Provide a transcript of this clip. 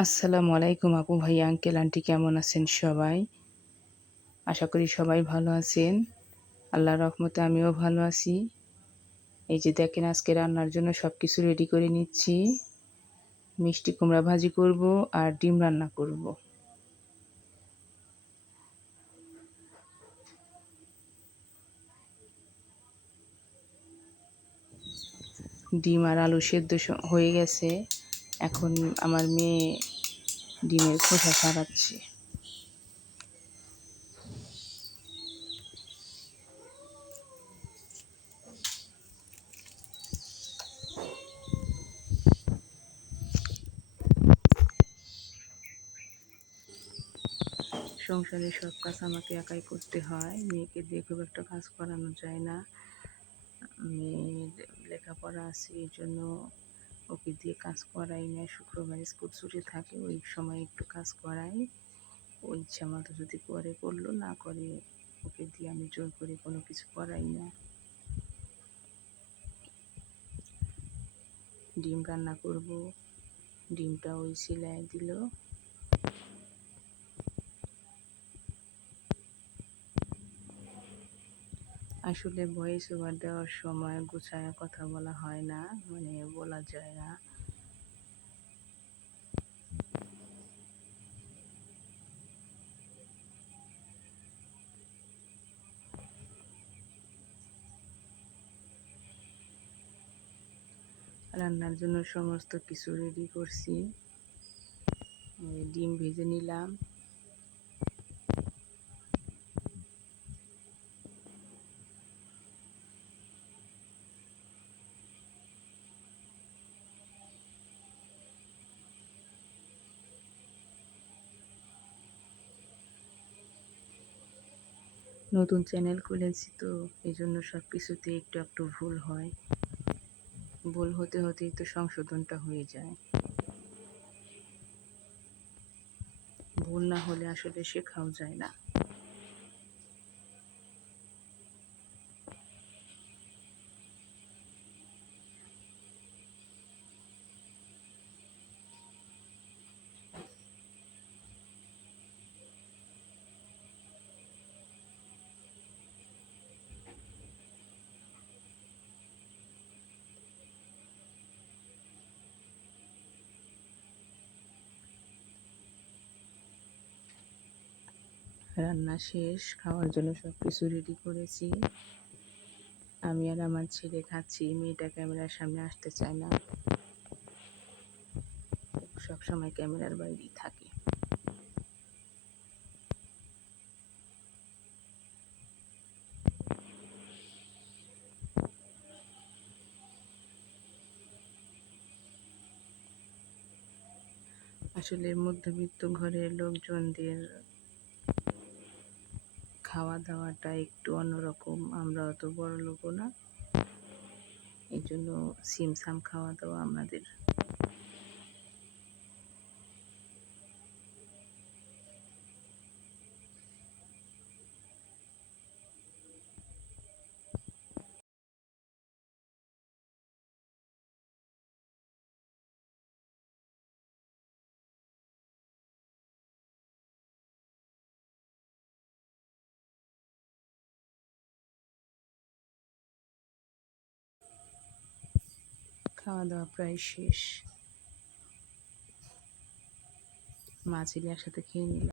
আসসালামু আলাইকুম আপু, ভাইয়া, আঙ্কেল, আন্টি, কেমন আছেন সবাই? আশা করি সবাই ভালো আছেন। আল্লাহর রহমতে আমিও ভালো আছি। এই যে দেখেন, আজকে রান্নার জন্য সবকিছু রেডি করে নিচ্ছি। মিষ্টি কুমড়া ভাজি করব আর ডিম রান্না করব। ডিম আর আলু সেদ্ধ হয়ে গেছে। এখন আমার মেয়ে ডিমের খোসা ছাড়াচ্ছে। সংসারের সব কাজ আমাকে একাই করতে হয়। মেয়েকে দিয়ে খুব একটা কাজ করানো যায় না। মেয়ের লেখাপড়া আছে, এই জন্য ওকে দিয়ে কাজ করাই না। শুক্রবার স্কুল ছুটি থাকে, ওই সময় একটু কাজ করাই। ও ইচ্ছা মতো যদি করে করলো, না করে ওকে দিয়ে আমি জোর করে কোনো কিছু করাই না। ডিম রান্না করব, ডিমটা ওই সিলাই দিল। আসলে ভয়েস ওভার দেওয়ার সময় গুছায়া কথা বলা হয় না, মানে বলা যায় না। রান্নার জন্য সমস্ত কিছু রেডি করছি। ডিম ভেজে নিলাম। নতুন চ্যানেল খুলেছি তো, এই জন্য সব কিছুতে একটু একটু ভুল হয়। ভুল হতে হতেই তো সংশোধনটা হয়ে যায়। ভুল না হলে আসলে শেখাও যায় না। রান্না শেষ, খাওয়ার জন্য সব কিছু রেডি করেছি। আমি আর আমার ছেলে খাচ্ছি। মেয়েটা ক্যামেরার সামনে আসতে চায় না, সব সময় ক্যামেরার বাইরেই থাকে। আসলে মধ্যবিত্ত ঘরের লোকজনদের খাওয়া দাওয়াটা একটু অন্যরকম। আমরা অত বড় লোকও না, এই জন্য সিমসাম খাওয়া দাওয়া আমাদের। খাওয়া দাওয়া প্রায় শেষ। মা ছেলে একসাথে খেয়ে নিলাম।